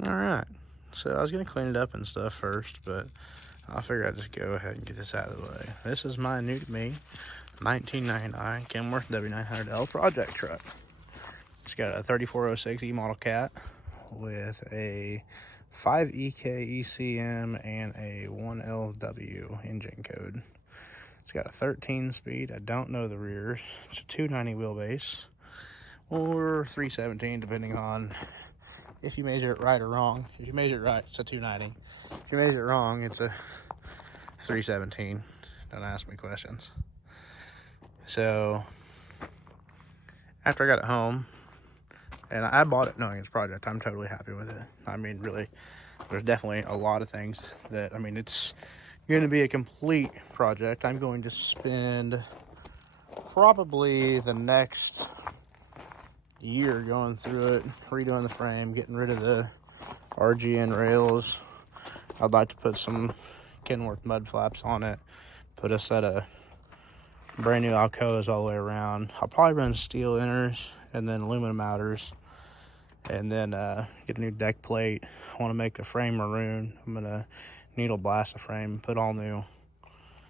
Alright, so I was going to clean it up and stuff first, but I figured I'd just go ahead and get this out of the way. This is my new to me 1999 Kenworth W900L project truck. It's got a 3406E model cat with a 5EK ECM and a 1LW engine code. It's got a 13 speed. I don't know the rears. It's a 290 wheelbase or 317 depending on if you measure it right or wrong. If you measure it right, it's a 290. If you measure it wrong, it's a 317. Don't ask me questions. So after I got it home, and I bought it knowing it's a project, I'm totally happy with it. I mean, really, there's definitely a lot of things that, I mean, it's going to be a complete project. I'm going to spend probably the next year going through it, redoing the frame, getting rid of the RGN rails. I'd like to put some Kenworth mud flaps on it, put a set of brand new Alcoas all the way around. I'll probably run steel inners and then aluminum outers, and then get a new deck plate. I want to make the frame maroon. I'm gonna needle blast the frame, put all new.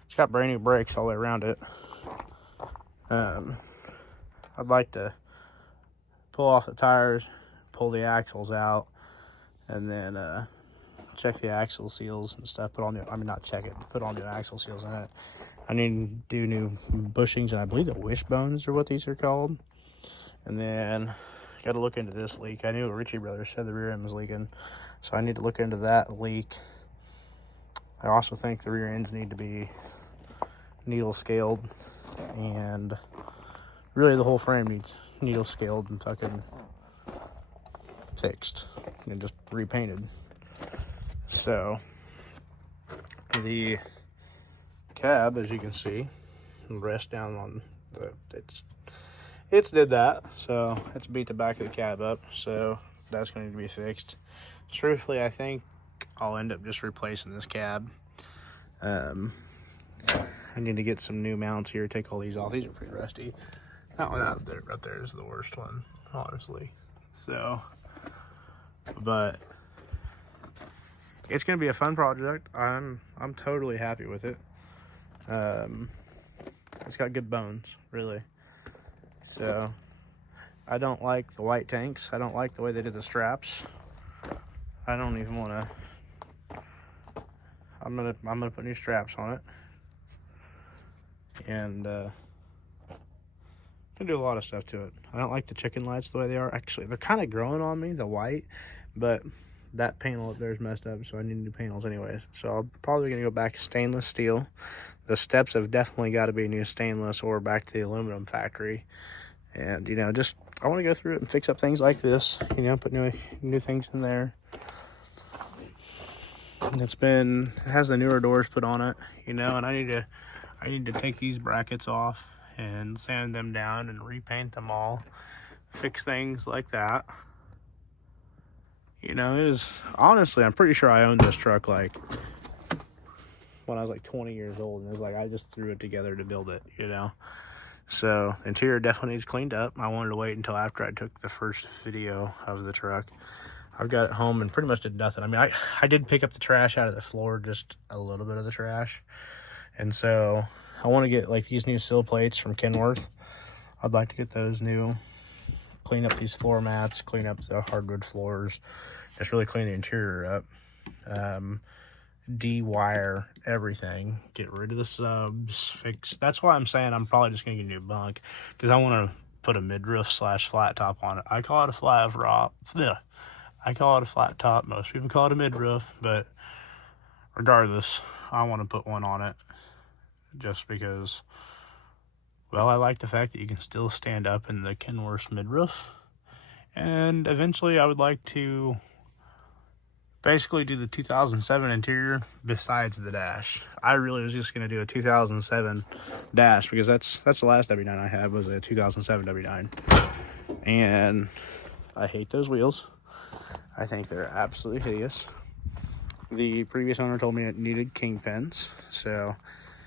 It's got brand new brakes all the way around it. I'd like to pull off the tires, pull the axles out, and then check the axle seals and stuff. Put all new, I mean, not check it, put all new axle seals in it. I need to do new bushings, and I believe the wishbones are what these are called. And then got to look into this leak. I knew Ritchie Brothers said the rear end was leaking, so I need to look into that leak. I also think the rear ends need to be needle scaled, and really the whole frame needs needle scaled and fucking fixed and just repainted. So the cab, as you can see, rests down on the, it's did that, so it's beat the back of the cab up, so that's going to be fixed. Truthfully, I think I'll end up just replacing this cab. I need to get some new mounts here, take all these off. These are pretty rusty. That one out there, right there, is the worst one, honestly. So, but it's going to be a fun project. I'm totally happy with it. It's got good bones, really. So I don't like the white tanks. I don't like the way they did the straps. I don't even want to. I'm gonna put new straps on it, and gonna do a lot of stuff to it. I don't like the chicken lights the way they are. Actually, they're kind of growing on me, the white, but that panel up there is messed up, so I need new panels anyways. So I'm probably gonna go back to stainless steel. The steps have definitely got to be new stainless or back to the aluminum factory. And, you know, just, I want to go through it and fix up things like this, you know, put new things in there. And it has the newer doors put on it, you know, and I need to take these brackets off and sand them down and repaint them all, fix things like that. You know, honestly, I'm pretty sure I owned this truck like when I was like 20 years old, and it was like I just threw it together to build it, you know. So interior definitely needs cleaned up. I wanted to wait until after I took the first video of the truck. I've got it home and pretty much did nothing. I mean, I did pick up the trash out of the floor, just a little bit of the trash. And so I want to get like these new sill plates from Kenworth. I'd like to get those new, clean up these floor mats, clean up the hardwood floors, just really clean the interior up. De-wire everything, get rid of the subs, fix. That's why I'm saying I'm probably just gonna get a new bunk, because I want to put a midroof / flat top on it. I call it a flat top. I call it a flat top. Most people call it a midroof, but regardless, I want to put one on it just because, well, I like the fact that you can still stand up in the Kenworth midroof, and eventually I would like to basically do the 2007 interior besides the dash. I really was just going to do a 2007 dash because that's the last W9 I had, was a 2007 W9. And I hate those wheels. I think they're absolutely hideous. The previous owner told me it needed kingpins, so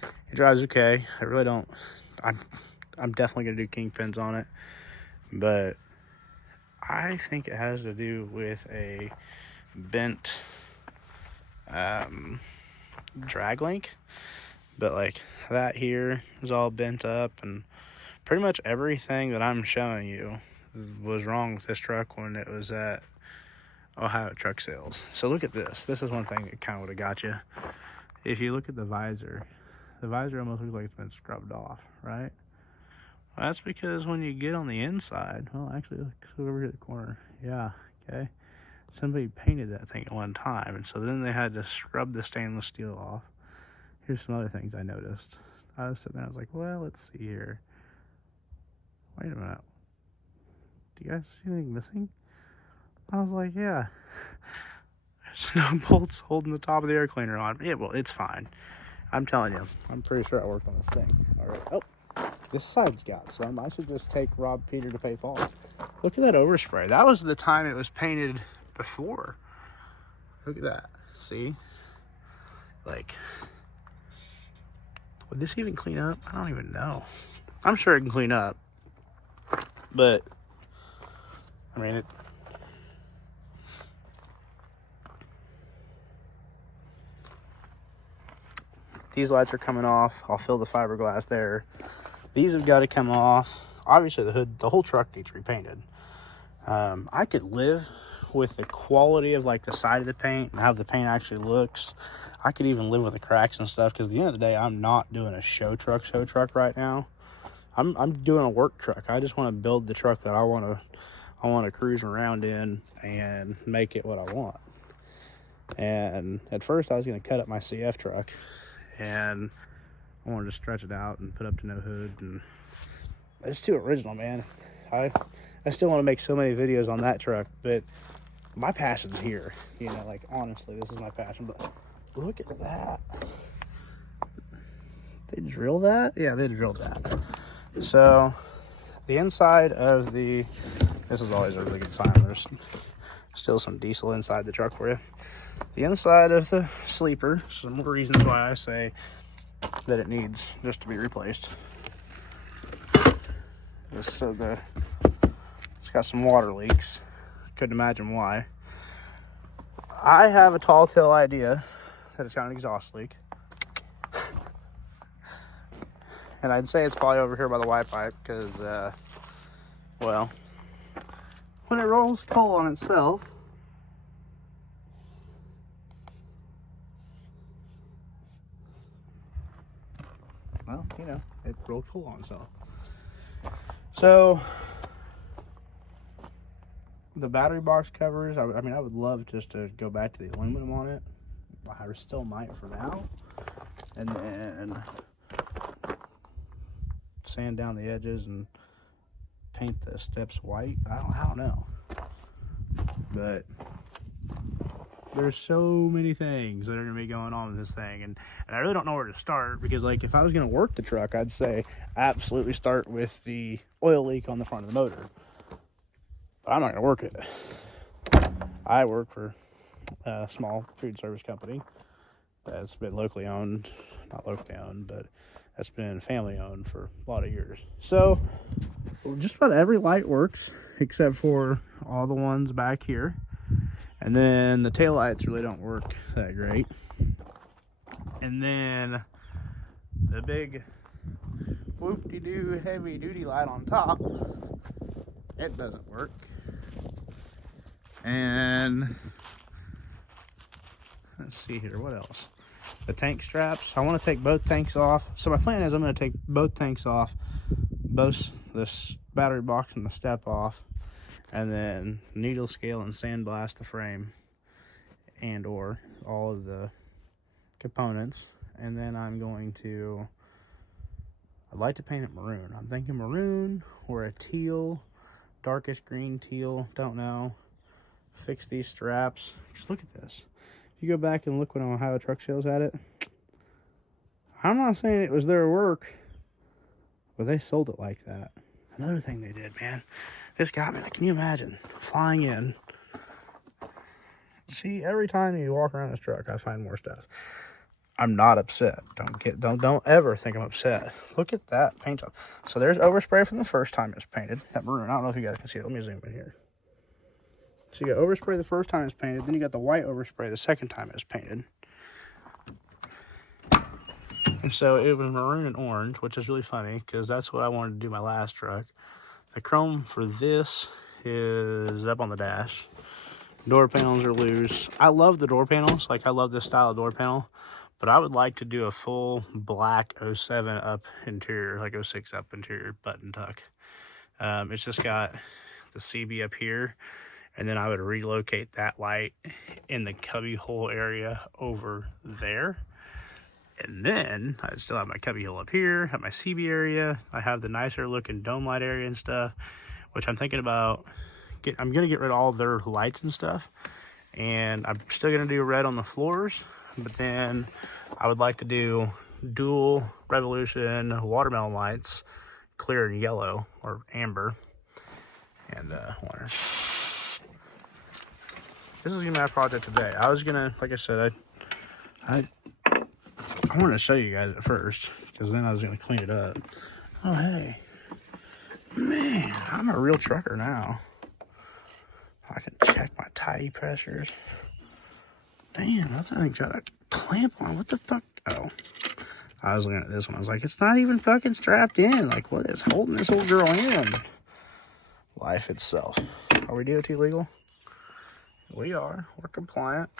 it drives okay. I really don't. I'm definitely going to do kingpins on it, but I think it has to do with a bent drag link, but like that here is all bent up, and pretty much everything that I'm showing you was wrong with this truck when it was at Ohio Truck Sales. So look at this. This is one thing that kind of would have got you. If you look at the visor almost looks like it's been scrubbed off, right? Well, that's because when you get on the inside, well, actually, look over here at the corner. Yeah, okay. Somebody painted that thing at one time, and so then they had to scrub the stainless steel off. Here's some other things I noticed. I was sitting there, I was like, well, let's see here. Wait a minute. Do you guys see anything missing? I was like, yeah. There's no bolts holding the top of the air cleaner on. Yeah, well, it's fine. I'm telling you, I'm pretty sure I worked on this thing. All right. Oh, this side's got some. I should just take Rob Peter to pay Paul. Look at that overspray. That was the time it was painted before. Look at that. See? Like, would this even clean up? I don't even know. I'm sure it can clean up. But, I mean, these lights are coming off. I'll fill the fiberglass there. These have got to come off. Obviously, the hood, the whole truck needs repainted. I could live with the quality of like the side of the paint and how the paint actually looks. I could even live with the cracks and stuff, because at the end of the day, I'm not doing a show truck right now. I'm doing a work truck. I just want to build the truck that I want to cruise around in and make it what I want. And at first, I was going to cut up my CF truck, and I wanted to stretch it out and put up to no hood, and it's too original, man. I still want to make so many videos on that truck, but my passion's here. You know, like, honestly, this is my passion. But look at that. They drilled that? Yeah, they drilled that. So the inside of this is always a really good sign. There's still some diesel inside the truck for you. The inside of the sleeper, some more reasons why I say that it needs just to be replaced. It's got some water leaks. Couldn't imagine why. I have a tall tale idea that it's got an exhaust leak. And I'd say it's probably over here by the Y pipe, because, well, when it rolls coal on itself, well, you know, it rolled coal on itself. So, the battery box covers, I mean, I would love just to go back to the aluminum on it. I still might for now. And then sand down the edges and paint the steps white. I don't know. But there's so many things that are going to be going on with this thing. And I really don't know where to start, because, like, if I was going to work the truck, I'd say absolutely start with the oil leak on the front of the motor. But I'm not going to work it. I work for a small food service company that's been locally owned. Not locally owned, but that's been family owned for a lot of years. So just about every light works except for all the ones back here. And then the taillights really don't work that great. And then the big whoop-de-doo heavy duty light on top, it doesn't work. And let's see here, what else? The tank straps, I want to take both tanks off. So my plan is I'm going to take both tanks off, both this battery box and the step off, and then needle scale and sandblast the frame and or all of the components. And then I'm going to, I'd like to paint it maroon. I'm thinking maroon or a teal, darkish green teal, don't know. Fix these straps. Just look at this. If you go back and look when Ohio Truck Sales had it, I'm not saying it was their work, but they sold it like that. Another thing they did, man, this got me. Like, can you imagine flying in? See, every time you walk around this truck, I find more stuff. I'm not upset. Don't ever think I'm upset. Look at that paint job. So there's overspray from the first time it was painted. That maroon. I don't know if you guys can see it. Let me zoom in here. So you got overspray the first time it's painted, then you got the white overspray the second time it's painted. And so it was maroon and orange, which is really funny because that's what I wanted to do my last truck. The chrome for this is up on the dash. Door panels are loose. I love the door panels. Like, I love this style of door panel. But I would like to do a full black 07 up interior, like 06 up interior button tuck. It's just got the CB up here. And then I would relocate that light in the cubby hole area over there. And then I still have my cubby hole up here, have my CB area. I have the nicer looking dome light area and stuff, which I'm thinking about. I'm going to get rid of all their lights and stuff. And I'm still going to do red on the floors. But then I would like to do dual Revolution watermelon lights, clear and yellow or amber. And This is going to be my project today. I was going to, like I said, I wanted to show you guys at first, because then I was going to clean it up. Oh, hey. Man, I'm a real trucker now. I can check my tire pressures. Damn, that thing got a clamp on. What the fuck? Oh. I was looking at this one. I was like, it's not even fucking strapped in. Like, what is holding this old girl in? Life itself. Are we DOT legal? We are. We're compliant.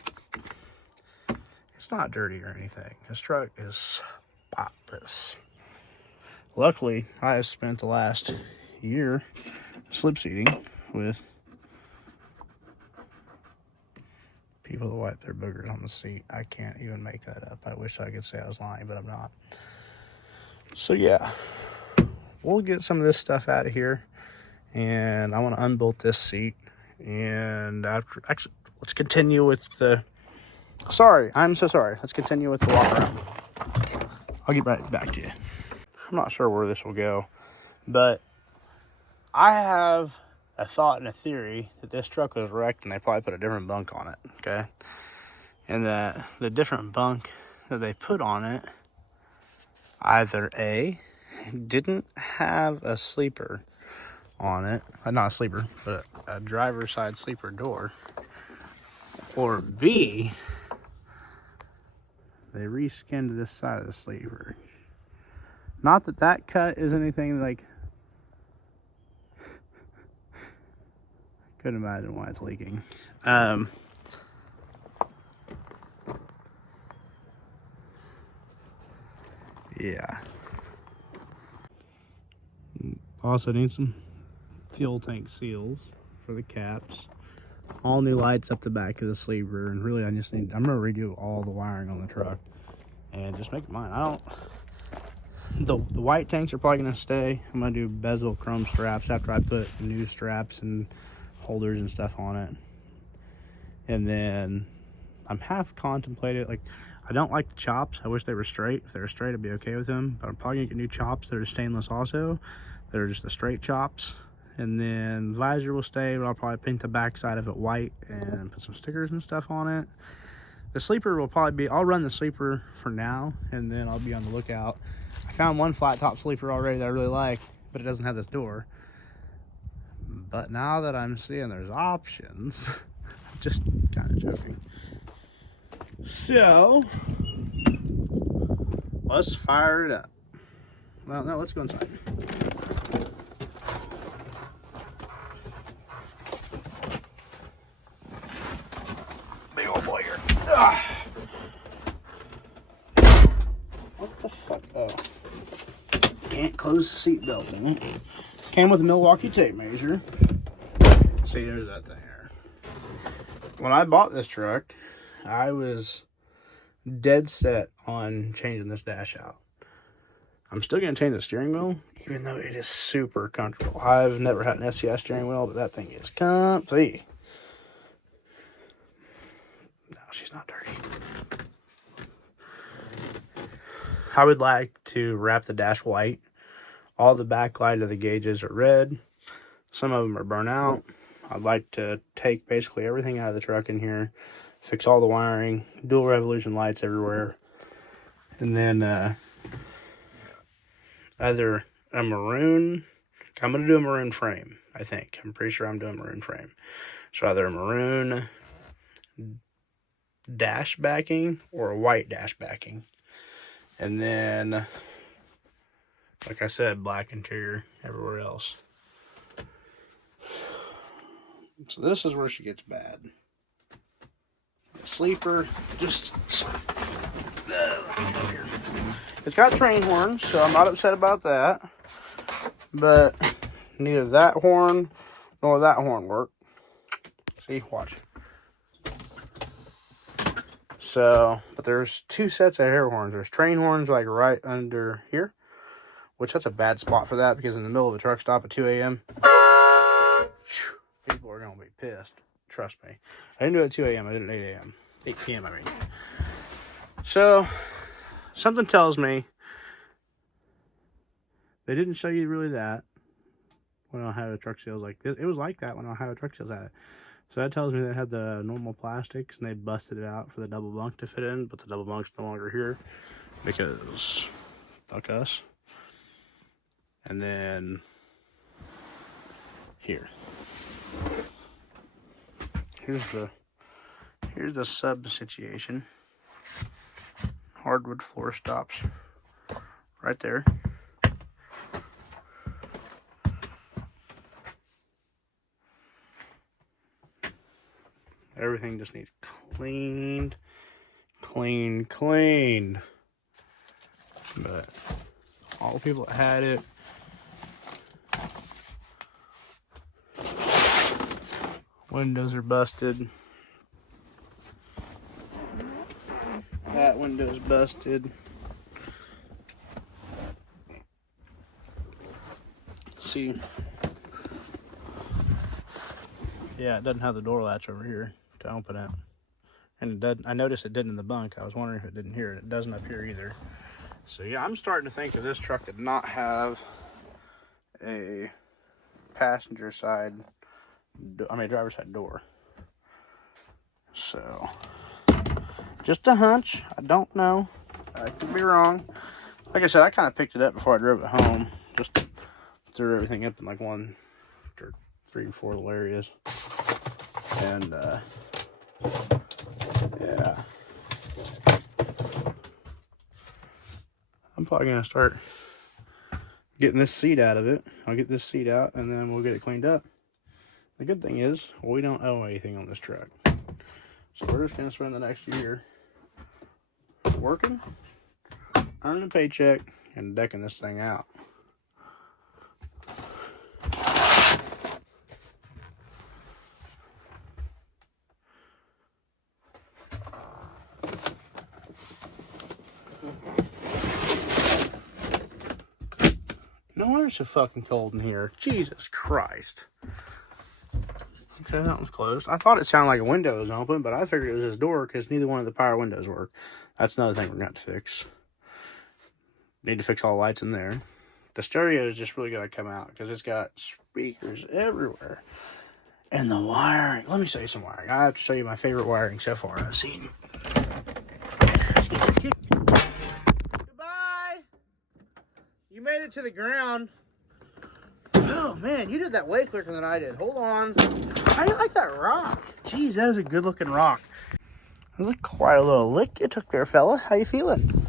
It's not dirty or anything. This truck is spotless. Luckily, I have spent the last year slip seating with people that wipe their boogers on the seat. I can't even make that up. I wish I could say I was lying, but I'm not. So yeah, we'll get some of this stuff out of here, and I want to unbolt this seat. And after, actually, let's continue with the. Sorry, I'm so sorry. Let's continue with the walk around. I'll get right back to you. I'm not sure where this will go, but I have a thought and a theory that this truck was wrecked and they probably put a different bunk on it, okay? And that the different bunk that they put on it either A, didn't have a sleeper on it, not a sleeper, but a driver's side sleeper door, or B, they reskinned this side of the sleeper. Not that that cut is anything like, couldn't imagine why it's leaking. Yeah. Also need some fuel tank seals for the caps. All new lights up the back of the sleeper, and really I'm gonna redo all the wiring on the truck and just make it mine. The white tanks are probably gonna stay. I'm gonna do bezel chrome straps after I put new straps and holders and stuff on it. And then I'm half contemplated, like, I don't like the chops. I wish they were straight. If they were straight, I'd be okay with them. But I'm probably gonna get new chops that are stainless also. They're just the straight chops. And then the visor will stay, but I'll probably paint the back side of it white and put some stickers and stuff on it. The sleeper will probably be, I'll run the sleeper for now, and then I'll be on the lookout. I found one flat top sleeper already that I really like, but it doesn't have this door. But now that I'm seeing there's options, I'm just kind of joking. So, let's fire it up. Well, no, let's go inside. Big old boy here. Ah. What the fuck? Oh. Can't close the seatbelt in it. Came with a Milwaukee tape measure. See, there's that thing there. When I bought this truck, I was dead set on changing this dash out. I'm still going to change the steering wheel, even though it is super comfortable. I've never had an SCI steering wheel, but that thing is comfy. No, she's not dirty. I would like to wrap the dash white. All the backlight of the gauges are red. Some of them are burnt out. I'd like to take basically everything out of the truck in here, fix all the wiring, dual Revolution lights everywhere, and then either a maroon, I'm going to do a maroon frame. I think. I'm pretty sure I'm doing maroon frame. So either a maroon dash backing or a white dash backing. And then, like I said, black interior everywhere else. So this is where she gets bad. The sleeper, just... It's got train horns, so I'm not upset about that. But neither that horn nor that horn work. See, watch. So, but there's two sets of air horns. There's train horns like right under here, which that's a bad spot for that because in the middle of a truck stop at 2 a.m. people are gonna be pissed. Trust me. I didn't do it at 2 a.m. I did it at 8 a.m. 8 p.m. I mean. So, something tells me they didn't show you really that when Ohio Truck Sales like this. It was like that when Ohio Truck Sales had it. So that tells me they had the normal plastics and they busted it out for the double bunk to fit in, but the double bunk's no longer here because fuck us. And then here. Here's the sub situation. Hardwood floor stops right there. Everything just needs cleaned. But all the people that had it, windows are busted. That window's busted. See, yeah, it doesn't have the door latch over here to open it, and it doesn't. I noticed it didn't in the bunk. I was wondering if it didn't here. It doesn't up here either. So yeah, I'm starting to think that this truck did not have a passenger side, driver's side door. So just a hunch. I don't know. I could be wrong. Like I said, I kind of picked it up before I drove it home. Just threw everything up in like 1 or 3 or 4 little areas. And yeah, I'm probably gonna start getting this seat out of it. I'll get this seat out and then we'll get it cleaned up. The good thing is we don't owe anything on this truck, so we're just gonna spend the next year working, earning a paycheck, and decking this thing out. No wonder it's so fucking cold in here. Jesus Christ. Okay, that one's closed. I thought it sounded like a window was open, but I figured it was his door because neither one of the power windows work. That's another thing we're going to have to fix. Need to fix all the lights in there. The stereo is just really going to come out because it's got speakers everywhere. And the wiring. Let me show you some wiring. I have to show you my favorite wiring so far I've seen. Goodbye! You made it to the ground. Oh man, you did that way quicker than I did. Hold on. How do you like that rock? Jeez, that was a good looking rock. That was quite a little lick you took there, fella. How you feeling?